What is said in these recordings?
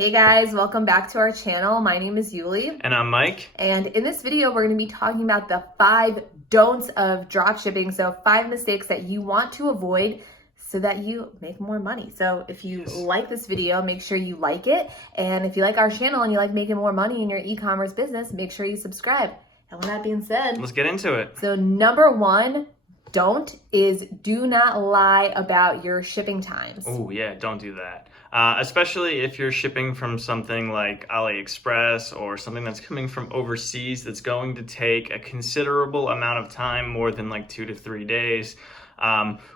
Hey guys, welcome back to our channel. My name is Yuli. And I'm Mike. And in this video, we're going to be talking about the 5 don'ts of dropshipping. So 5 mistakes that you want to avoid so that you make more money. So if you like this video, make sure you like it. And if you like our channel and you like making more money in your e-commerce business, make sure you subscribe. And with that being said, let's get into it. So number 1 don't is do not lie about your shipping times. Oh yeah, don't do that. Especially if you're shipping from something like AliExpress or something that's coming from overseas that's going to take a considerable amount of time, more than like 2 to 3 days.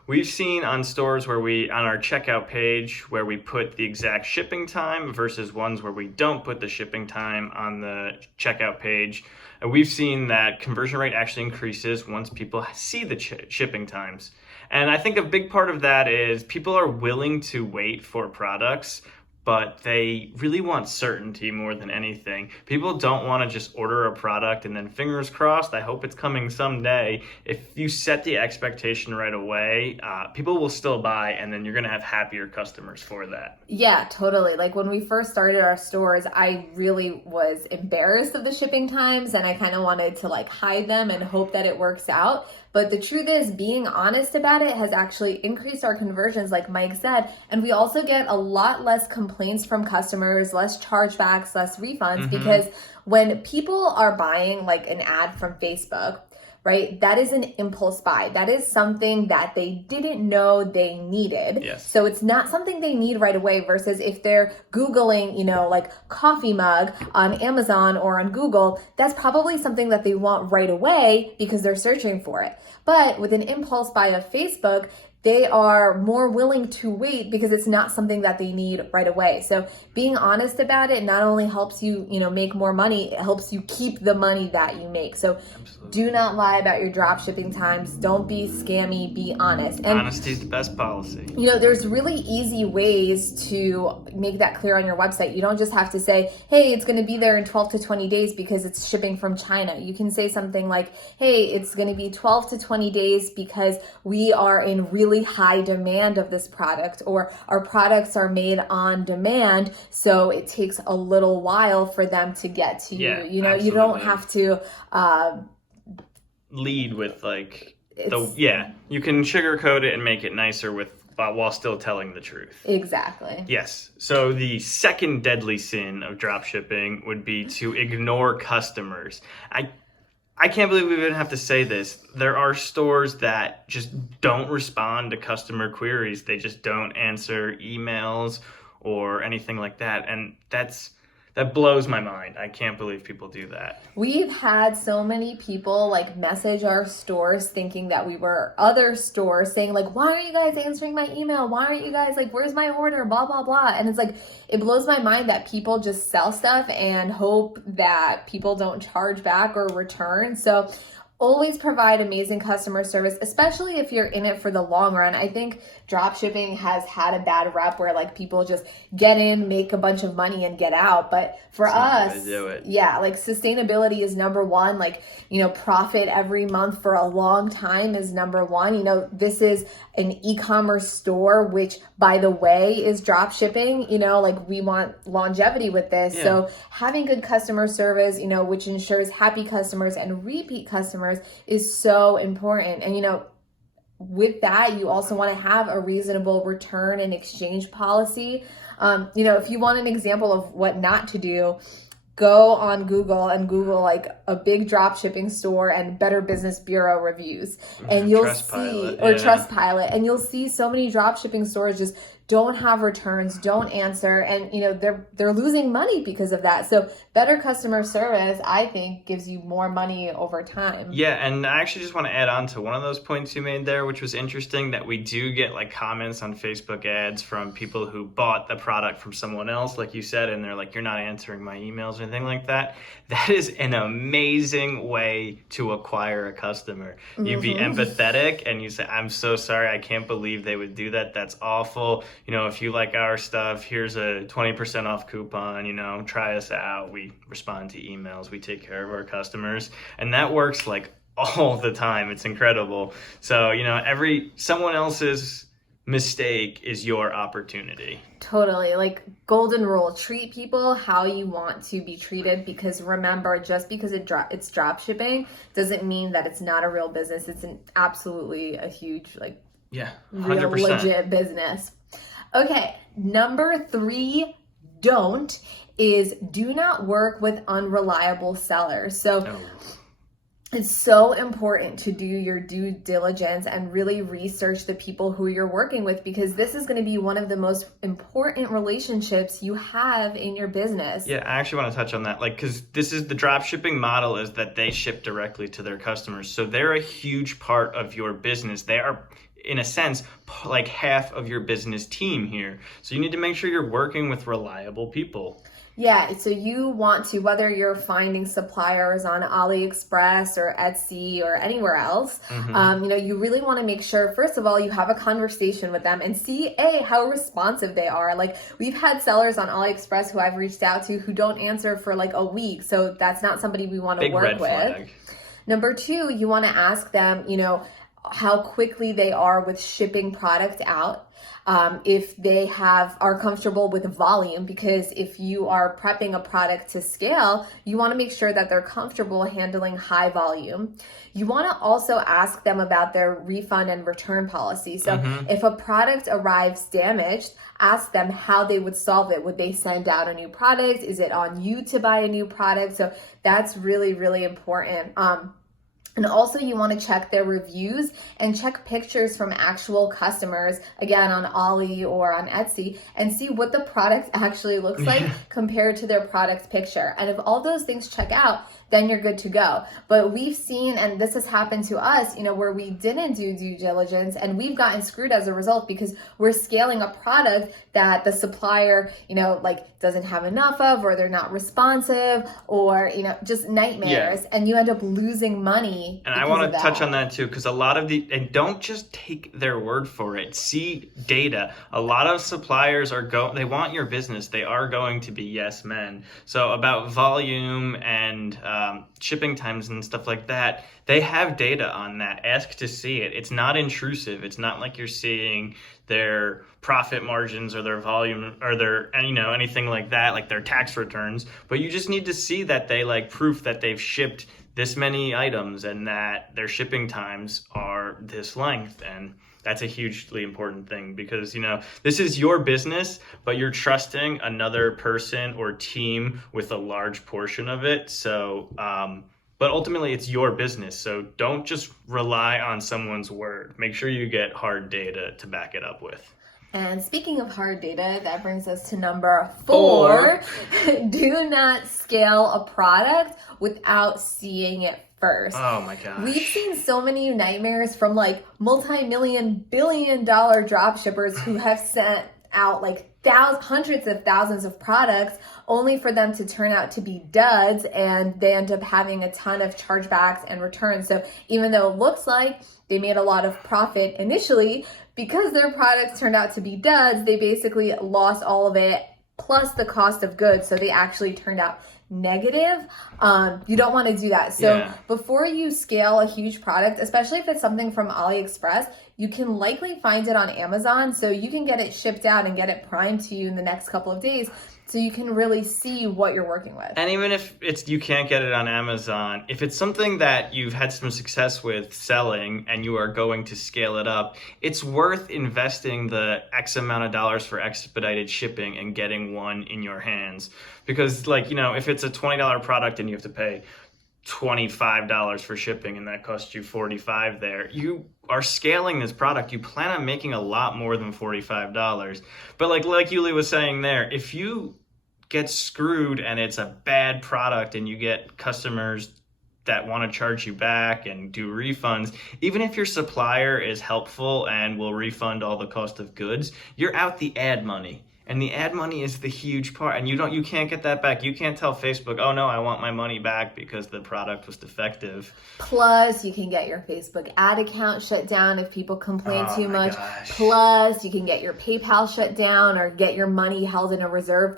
We've seen on stores where on our checkout page, where we put the exact shipping time versus ones where we don't put the shipping time on the checkout page. And we've seen that conversion rate actually increases once people see the shipping times. And I think a big part of that is people are willing to wait for products, but they really want certainty more than anything. People don't want to just order a product and then fingers crossed, I hope it's coming someday. If you set the expectation right away, people will still buy, and then you're going to have happier customers for that. Yeah, totally. Like when we first started our stores, I really was embarrassed of the shipping times and I kind of wanted to like hide them and hope that it works out. But the truth is, being honest about it has actually increased our conversions, like Mike said. And we also get a lot less complaints from customers, less chargebacks, less refunds, because when people are buying like an ad from Facebook, right? That is an impulse buy. That is something that they didn't know they needed. Yes. So it's not something they need right away versus if they're Googling, like coffee mug on Amazon or on Google, that's probably something that they want right away because they're searching for it. But with an impulse buy of Facebook, they are more willing to wait because it's not something that they need right away. So being honest about it not only helps you, make more money, it helps you keep the money that you make. So do not lie about your drop shipping times. Don't be scammy, be honest. And honesty is the best policy. There's really easy ways to make that clear on your website. You don't just have to say, hey, it's going to be there in 12 to 20 days because it's shipping from China. You can say something like, hey, it's going to be 12 to 20 days because we are in really high demand of this product, or our products are made on demand, so it takes a little while for them to get to you. Absolutely. You don't have to lead with you can sugarcoat it and make it nicer while still telling the truth. Exactly. Yes. So the second deadly sin of dropshipping would be to ignore customers. I can't believe we even have to say this. There are stores that just don't respond to customer queries. They just don't answer emails or anything like that. And that blows my mind. I can't believe people do that. We've had so many people message our stores thinking that we were other stores, saying why aren't you guys answering my email? Why aren't you guys where's my order? Blah, blah, blah. And it's it blows my mind that people just sell stuff and hope that people don't charge back or return. So always provide amazing customer service, especially if you're in it for the long run. I think dropshipping has had a bad rep where people just get in, make a bunch of money and get out. But for us, sustainability is number one. Profit every month for a long time is number one. This is an e-commerce store, which by the way is dropshipping. We want longevity with this. Yeah. So having good customer service, which ensures happy customers and repeat customers is so important. And with that, you also want to have a reasonable return and exchange policy. If you want an example of what not to do, go on Google and Google a big drop shipping store and Better Business Bureau reviews, and you'll see, or Trustpilot, and you'll see so many drop shipping stores just don't have returns, don't answer, and they're losing money because of that. So better customer service, I think, gives you more money over time. Yeah, and I actually just want to add on to one of those points you made there, which was interesting, that we do get comments on Facebook ads from people who bought the product from someone else, like you said, and they're you're not answering my emails or anything like that. That is an amazing way to acquire a customer. You be empathetic and you say, I'm so sorry, I can't believe they would do that. That's awful. If you like our stuff, here's a 20% off coupon, try us out. We respond to emails. We take care of our customers. And that works all the time. It's incredible. So, someone else's mistake is your opportunity. Totally. Like golden rule, treat people how you want to be treated, because remember, just because it's drop shipping doesn't mean that it's not a real business. It's absolutely a huge, like, yeah, 100%. real legit business. Okay, number 3 don't is do not work with unreliable sellers. So it's so important to do your due diligence and really research the people who you're working with, because this is going to be one of the most important relationships you have in your business. Yeah, I actually want to touch on that. Like, because this is the drop shipping model, is that they ship directly to their customers. So they're a huge part of your business. They are, in a sense, like half of your business team here. So you need to make sure you're working with reliable people. Yeah, so you want to, whether you're finding suppliers on AliExpress or Etsy or anywhere else, you really want to make sure, first of all, you have a conversation with them and see, how responsive they are. Like, we've had sellers on AliExpress who I've reached out to who don't answer for like a week. So that's not somebody we want to work with. Number 2, you want to ask them, how quickly they are with shipping product out. If they are comfortable with volume, because if you are prepping a product to scale, you want to make sure that they're comfortable handling high volume. You want to also ask them about their refund and return policy. So if a product arrives damaged, ask them how they would solve it. Would they send out a new product? Is it on you to buy a new product? So that's really, really important. And also you want to check their reviews and check pictures from actual customers, again, on Ali or on Etsy, and see what the product actually looks like compared to their product picture. And if all those things check out, then you're good to go. But we've seen, and this has happened to us, where we didn't do due diligence and we've gotten screwed as a result, because we're scaling a product that the supplier, doesn't have enough of, or they're not responsive, or, just nightmares. Yeah. And you end up losing money. And I want to touch on that too, because a lot of and don't just take their word for it. See data. A lot of suppliers they want your business. They are going to be yes men. So about volume and shipping times and stuff like that, they have data on that. Ask to see it. It's not intrusive. It's not like you're seeing their profit margins or their volume or their, anything like that, like their tax returns. But you just need to see that they proof that they've shipped this many items and that their shipping times are this length. And that's a hugely important thing, because, this is your business, but you're trusting another person or team with a large portion of it. So, but ultimately it's your business. So don't just rely on someone's word. Make sure you get hard data to back it up with. And speaking of hard data, that brings us to number 4. Do not scale a product without seeing it first. Oh my gosh. We've seen so many nightmares from multi-million, billion-dollar drop shippers who have sent out hundreds of thousands of products only for them to turn out to be duds, and they end up having a ton of chargebacks and returns. So even though it looks like they made a lot of profit initially, because their products turned out to be duds, they basically lost all of it plus the cost of goods. So they actually turned out negative. You don't want to do that. So before you scale a huge product, especially if it's something from AliExpress, you can likely find it on Amazon. So you can get it shipped out and get it primed to you in the next couple of days, so you can really see what you're working with. And even if you can't get it on Amazon, if it's something that you've had some success with selling and you are going to scale it up, it's worth investing the X amount of dollars for expedited shipping and getting one in your hands. Because if it's a $20 product and you have to pay $25 for shipping and that costs you $45 there, you are scaling this product. You plan on making a lot more than $45. But like Yuli was saying there, if you get screwed and it's a bad product and you get customers that want to charge you back and do refunds, even if your supplier is helpful and will refund all the cost of goods, you're out the ad money. And the ad money is the huge part, and you can't get that back. You can't tell Facebook, oh no, I want my money back because the product was defective. Plus, you can get your Facebook ad account shut down if people complain too much. Plus, you can get your PayPal shut down or get your money held in a reserve.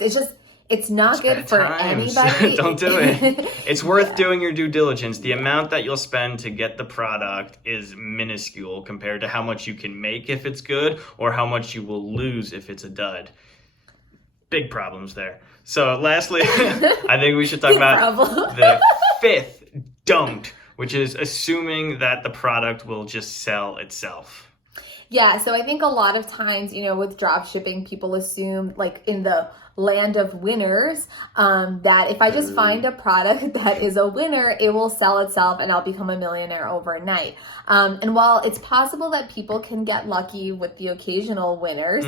It's not good for times. anybody. Don't do it. It's worth doing your due diligence. The amount that you'll spend to get the product is minuscule compared to how much you can make if it's good or how much you will lose if it's a dud. Big problems there. So lastly, I think we should talk about the fifth don't, which is assuming that the product will just sell itself. Yeah, so I think a lot of times, with drop shipping, people assume, like in the land of winners, that if I just find a product that is a winner, it will sell itself and I'll become a millionaire overnight. And while it's possible that people can get lucky with the occasional winners,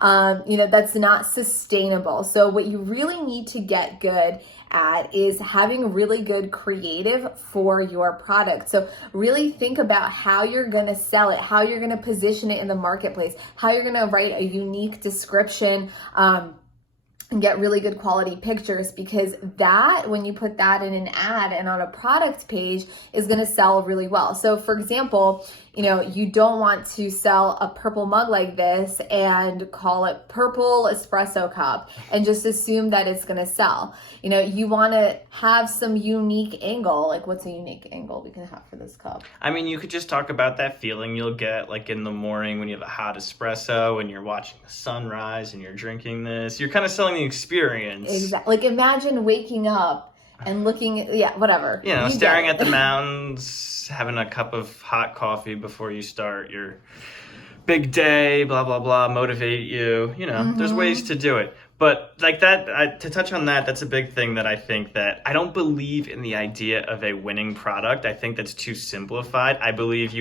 that's not sustainable. So what you really need to get good at is having really good creative for your product. So really think about how you're going to sell it, how you're going to position it in the marketplace, how you're going to write a unique description, and get really good quality pictures, because that, when you put that in an ad and on a product page, is going to sell really well. So for example, you don't want to sell a purple mug like this and call it purple espresso cup and just assume that it's going to sell. You want to have some unique angle. Like, what's a unique angle we can have for this cup? I mean, you could just talk about that feeling you'll get like in the morning when you have a hot espresso and you're watching the sunrise and you're drinking this. You're kind of selling the experience. Exactly. Like, imagine waking up and looking, whatever. Staring at the mountains, having a cup of hot coffee before you start your big day, blah, blah, blah, motivate you. There's ways to do it. But like that, to touch on that, that's a big thing that I think that I don't believe in the idea of a winning product. I think that's too simplified. I believe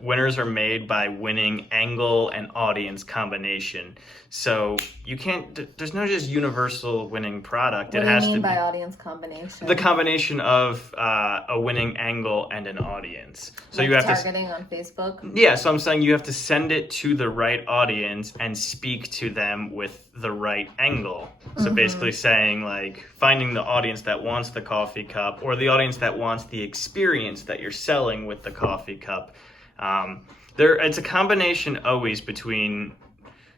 winners are made by winning angle and audience combination. So there's no just universal winning product. What do you mean by audience combination? The combination of a winning angle and an audience. So like you have targeting on Facebook? Yeah, so I'm saying you have to send it to the right audience and speak to them with the right angle. So basically saying, like, finding the audience that wants the coffee cup or the audience that wants the experience that you're selling with the coffee cup. It's a combination always between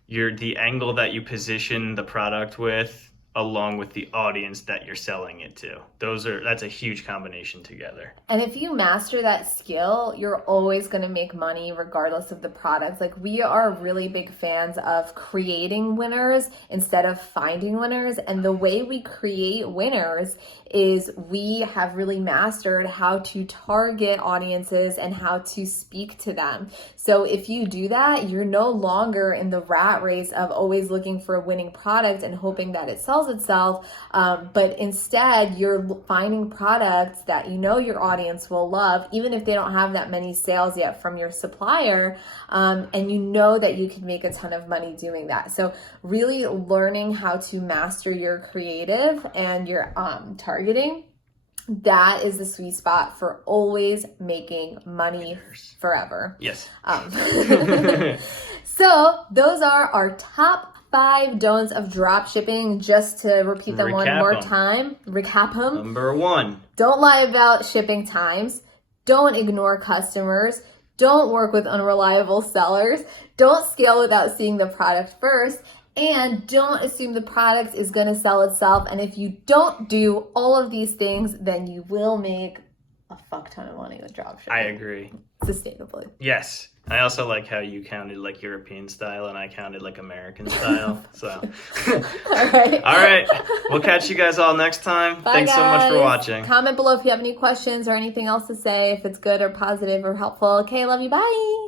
the angle that you position the product with along with the audience that you're selling it to. That's a huge combination together. And if you master that skill, you're always going to make money regardless of the product. Like, we are really big fans of creating winners instead of finding winners. And the way we create winners is we have really mastered how to target audiences and how to speak to them. So if you do that, you're no longer in the rat race of always looking for a winning product and hoping that it sells itself. But instead, you're finding products that your audience will love, even if they don't have that many sales yet from your supplier. And that you can make a ton of money doing that. So really learning how to master your creative and your targeting, that is the sweet spot for always making money forever. Yes. So those are our top 5 don'ts of drop shipping. Just to repeat them one more time. Recap them. Number 1. Don't lie about shipping times. Don't ignore customers. Don't work with unreliable sellers. Don't scale without seeing the product first. And don't assume the product is going to sell itself. And if you don't do all of these things, then you will make a fuck ton of money with dropshipping. I agree. Sustainably. Yes. I also like how you counted like European style and I counted like American style. So, All right. We'll catch you guys all next time. Bye, Thanks guys. so much for watching. Comment below if you have any questions or anything else to say, if it's good or positive or helpful. Okay, love you. Bye.